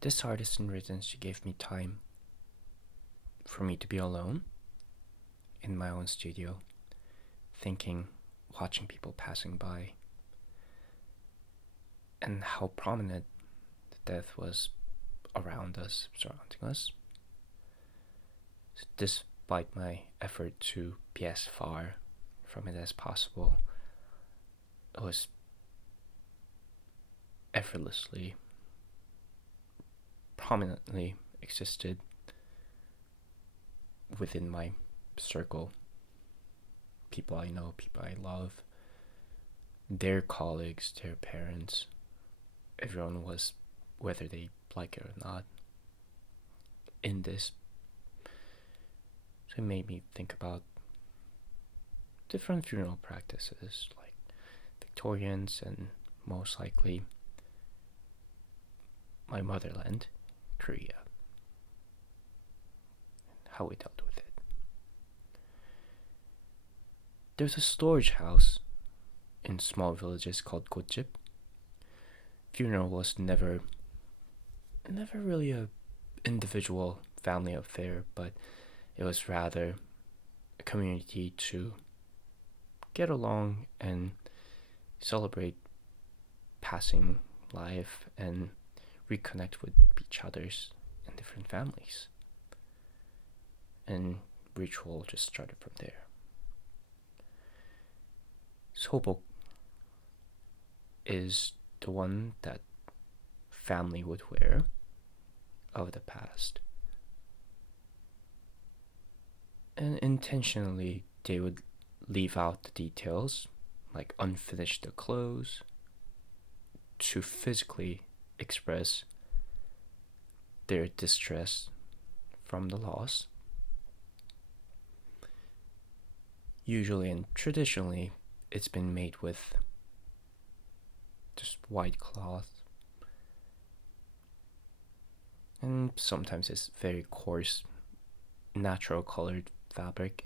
This artist in Residency gave me time for me to be alone in my own studio, thinking, watching people passing by, and how prominent the death was around us, surrounding us. So despite my effort to be as far from it as possible, it was effortlessly, prominently existed within my circle. People I know, people I love, their colleagues, their parents, everyone was, whether they like it or not, in this. So it made me think about different funeral practices, like Victorians and most likely my motherland, Korea, how we dealt with it. There's a storage house in small villages called Ghotjip. Funeral was never really a individual family affair, but it was rather a community to get along and celebrate passing life and reconnect with each other's and different families. And ritual just started from there. Hanbok is the one that family would wear of the past. And intentionally, they would leave out the details, like unfinish the clothes, to physically express their distress from the loss. Usually and traditionally, it's been made with just white cloth, and sometimes it's very coarse, natural colored fabric.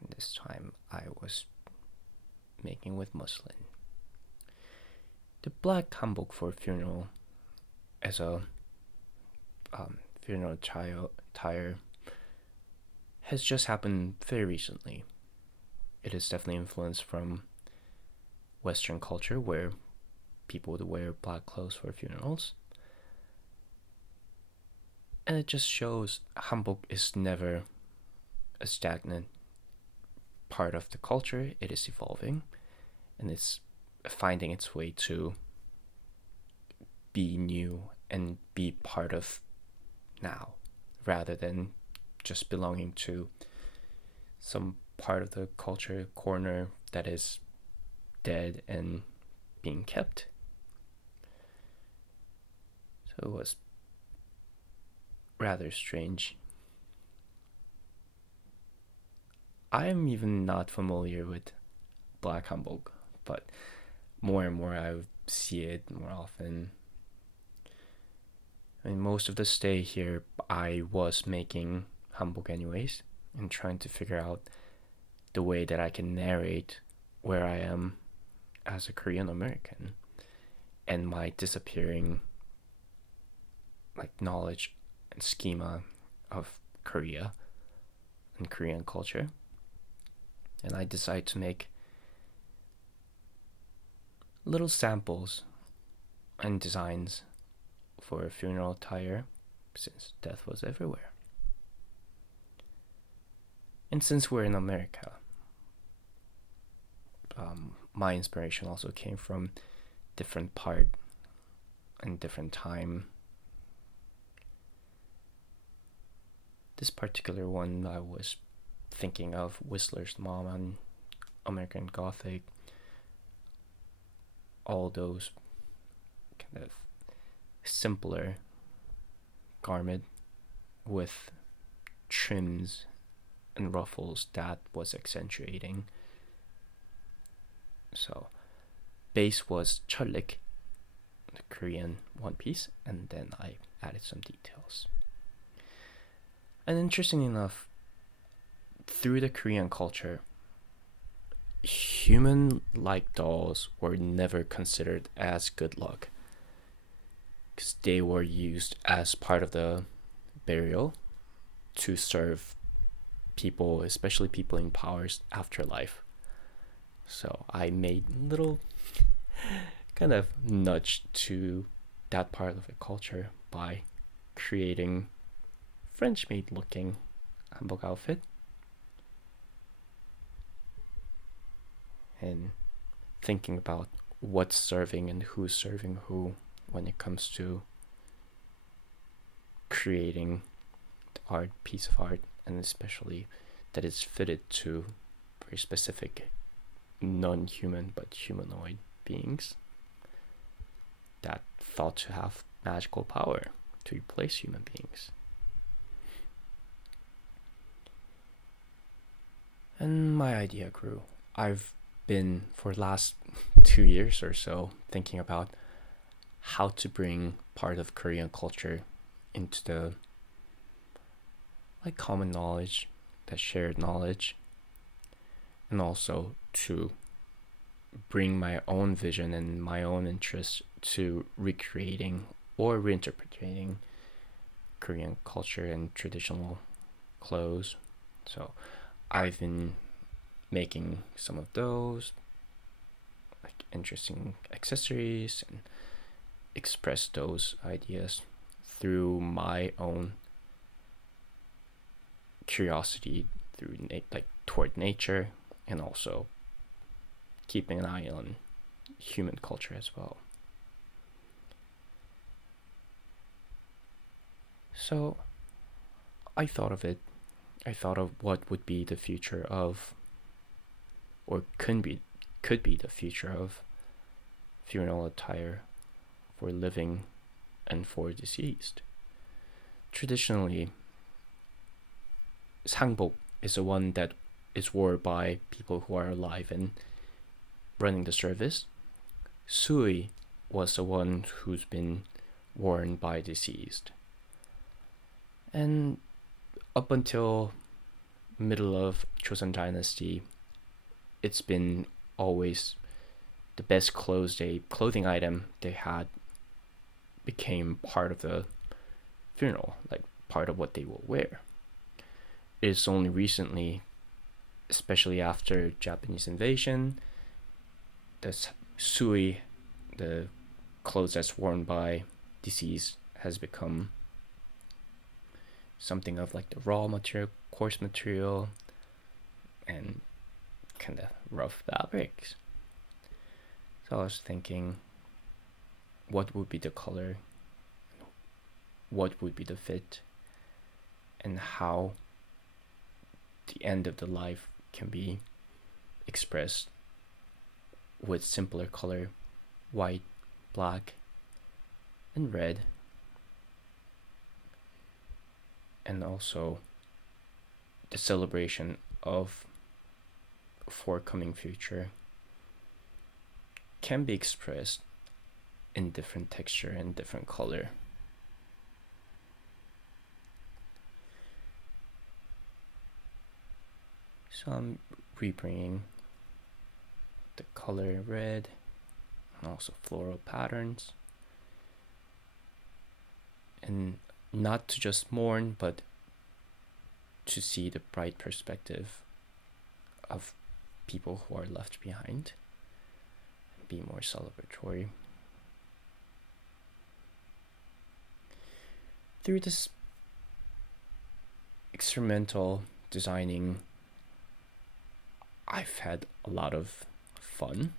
And this time I was making with muslin. The black hanbok for funeral as a funeral attire has just happened very recently. It is definitely influenced from Western culture where people would wear black clothes for funerals. And it just shows hanbok is never a stagnant part of the culture. It is evolving and it's finding its way to be new and be part of now rather than just belonging to some part of the culture corner that is dead and being kept. So it was rather strange. I am even not familiar with black hanbok, but more and more I see it more often. I mean, most of the stay here, I was making hanbok anyways, and trying to figure out the way that I can narrate where I am as a Korean American and my disappearing knowledge and schema of Korea and Korean culture. And I decided to make little samples and designs for a funeral attire since death was everywhere. And since we're in America, my inspiration also came from different part and different time. This particular one I was thinking of Whistler's Mom and American Gothic, all those kind of simpler garment with trims and ruffles that was accentuating. So base was cholik, the Korean one piece, and then I added some details. And interesting enough, through the Korean culture, human-like dolls were never considered as good luck. because they were used as part of the burial to serve people, especially people in power's afterlife. So I made little kind of nudge to that part of the culture by creating French maid looking hanbok outfit and thinking about what's serving and who's serving who when it comes to creating the art, piece of art, and especially that it's fitted to very specific non-human but humanoid beings that thought to have magical power to replace human beings. And my idea grew. I've been, for the last 2 years or so, thinking about how to bring part of Korean culture into the common knowledge, that shared knowledge, and also to bring my own vision and my own interest to recreating or reinterpreting Korean culture and traditional clothes. So I've been making some of those, like interesting accessories, and express those ideas through my own curiosity through toward nature, and also keeping an eye on human culture as well. So I thought of it. I thought of what would be the future of, or could be the future of funeral attire for living and for deceased. Traditionally, hanbok is the one that is worn by people who are alive and running the service. Sui was the one who's been worn by deceased. And up until middle of Joseon Dynasty, it's been always the best clothing item they had became part of the funeral, like part of what they will wear. It's only recently, especially after Japanese invasion, the sui, the clothes that's worn by deceased, has become something of like the raw material, coarse material, and kind of rough fabrics. So I was thinking, what would be the color, what would be the fit, and how the end of the life can be expressed with simpler color, white, black, and red, and also the celebration of forthcoming future can be expressed in different texture and different color. So I'm rebringing the color red and also floral patterns, and not to just mourn, but to see the bright perspective of people who are left behind and be more celebratory. Through this experimental designing, I've had a lot of fun,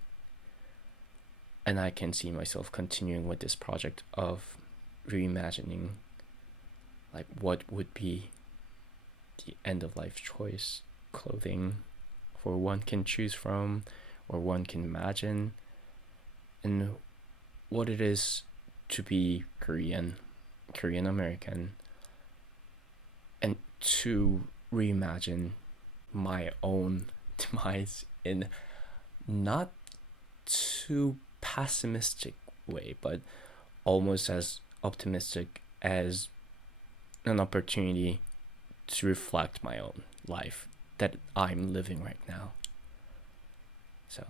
and I can see myself continuing with this project of reimagining like what would be the end of life choice clothing for one can choose from or one can imagine, and what it is to be Korean American, and to reimagine my own demise in not too pessimistic way, but almost as optimistic as an opportunity to reflect my own life that I'm living right now. So